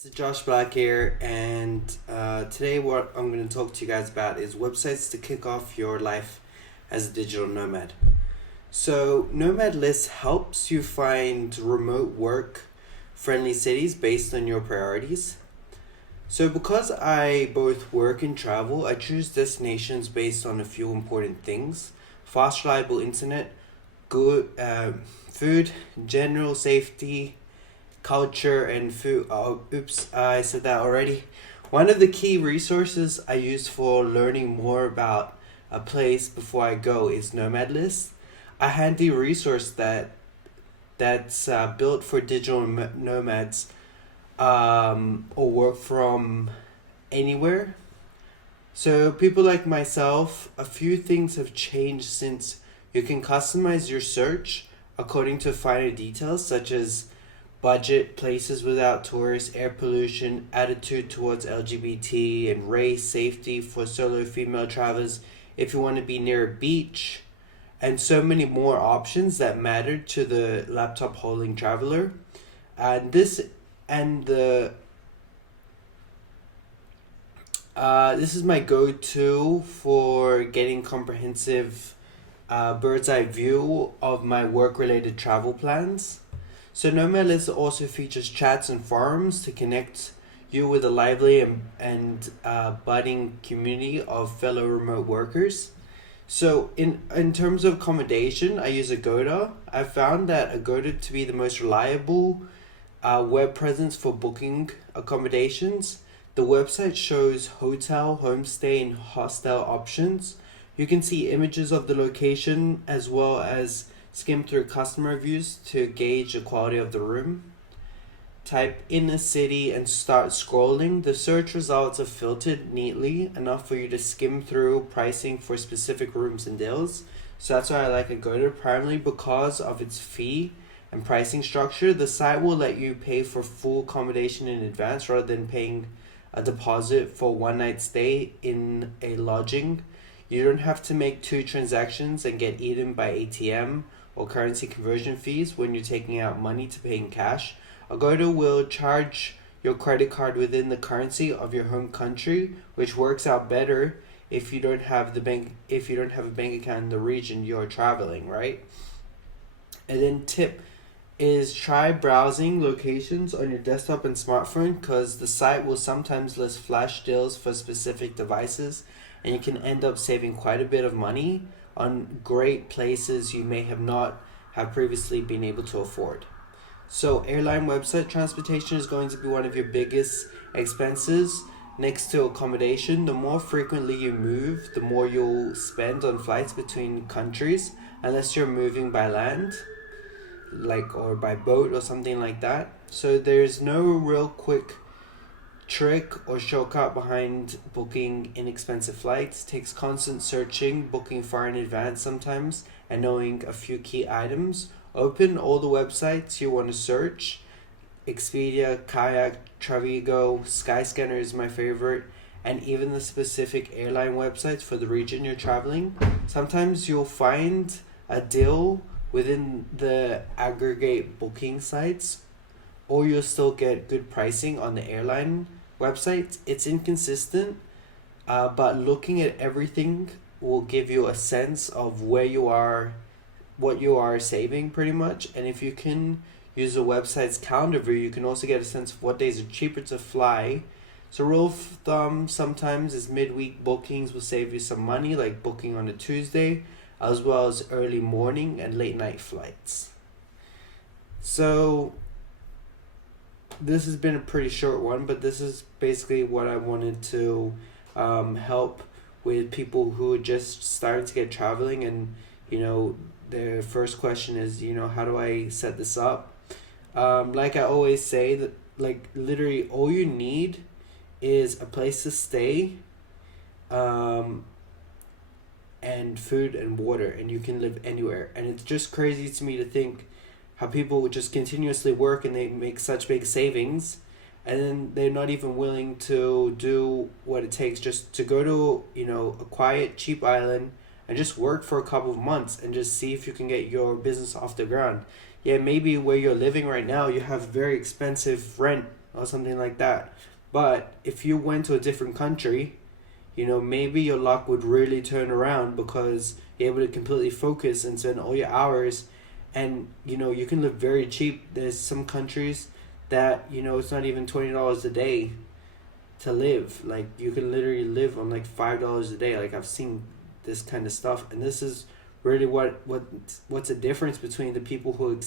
This is Josh Black here, and today what I'm going to talk to you guys about is websites to kick off your life as a digital nomad. So, NomadList helps you find remote work friendly cities based on your priorities. So, because I both work and travel, I choose destinations based on a few important things: fast, reliable internet, good food, general safety, culture, and food. Oh, oops, I said that already. One of the key resources I use for learning more about a place before I go is NomadList, a handy resource that's built for digital nomads or work from anywhere. So people like myself, a few things have changed since you can customize your search according to finer details such as budget, places without tourists, air pollution, attitude towards LGBT and race, safety for solo female travelers, if you want to be near a beach, and so many more options that matter to the laptop holding traveler. And this is my go-to for getting comprehensive bird's eye view of my work-related travel plans. So NomadList also features chats and forums to connect you with a lively and budding community of fellow remote workers. So in terms of accommodation, I use Agoda. I found that Agoda to be the most reliable web presence for booking accommodations. The website shows hotel, homestay, and hostel options. You can see images of the location as well as skim through customer reviews to gauge the quality of the room. Type in a city and start scrolling. The search results are filtered neatly enough for you to skim through pricing for specific rooms and deals. So that's why I like Agoda, primarily because of its fee and pricing structure. The site will let you pay for full accommodation in advance rather than paying a deposit for one night stay in a lodging. You don't have to make two transactions and get eaten by ATM or currency conversion fees when you're taking out money to pay in cash. Agoda will charge your credit card within the currency of your home country, which works out better if you don't have a bank account in the region you're traveling, right? And then tip is try browsing locations on your desktop and smartphone because the site will sometimes list flash deals for specific devices, and you can end up saving quite a bit of money on great places you may not have previously been able to afford. So airline website transportation is going to be one of your biggest expenses next to accommodation. The more frequently you move, the more you'll spend on flights between countries unless you're moving by land, like, or by boat or something like that. So there's no real quick trick or shortcut behind booking inexpensive flights. It takes constant searching, booking far in advance sometimes, and knowing a few key items. Open all the websites you want to search. Expedia, Kayak, Travigo, Skyscanner is my favorite, and even the specific airline websites for the region you're traveling. Sometimes you'll find a deal within the aggregate booking sites, or you'll still get good pricing on the airline website. It's inconsistent, but looking at everything will give you a sense of where you are, what you are saving pretty much. And if you can use the website's calendar view, you can also get a sense of what days are cheaper to fly. So rule of thumb sometimes is midweek bookings will save you some money, like booking on a Tuesday, as well as early morning and late night flights. So this has been a pretty short one, but this is basically what I wanted to help with people who are just starting to get traveling, and their first question is, how do I set this up? Like I always say, that like literally all you need is a place to stay, and food and water, and you can live anywhere. And it's just crazy to me to think how people would just continuously work and they make such big savings, and then they're not even willing to do what it takes just to go to a quiet, cheap island and just work for a couple of months and just see if you can get your business off the ground. Yeah, maybe where you're living right now, you have very expensive rent or something like that. But if you went to a different country, maybe your luck would really turn around because you're able to completely focus and spend all your hours, and you can live very cheap. There's some countries that it's not even $20 a day to live. Like you can literally live on like $5 a day. Like I've seen this kind of stuff, and this is really what's the difference between the people who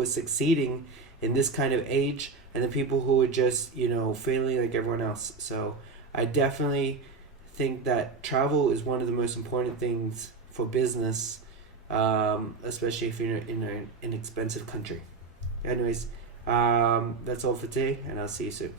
are succeeding in this kind of age and the people who are just failing like everyone else. So I definitely think that travel is one of the most important things for business, especially if you're in an expensive country. Anyways, that's all for today, and I'll see you soon.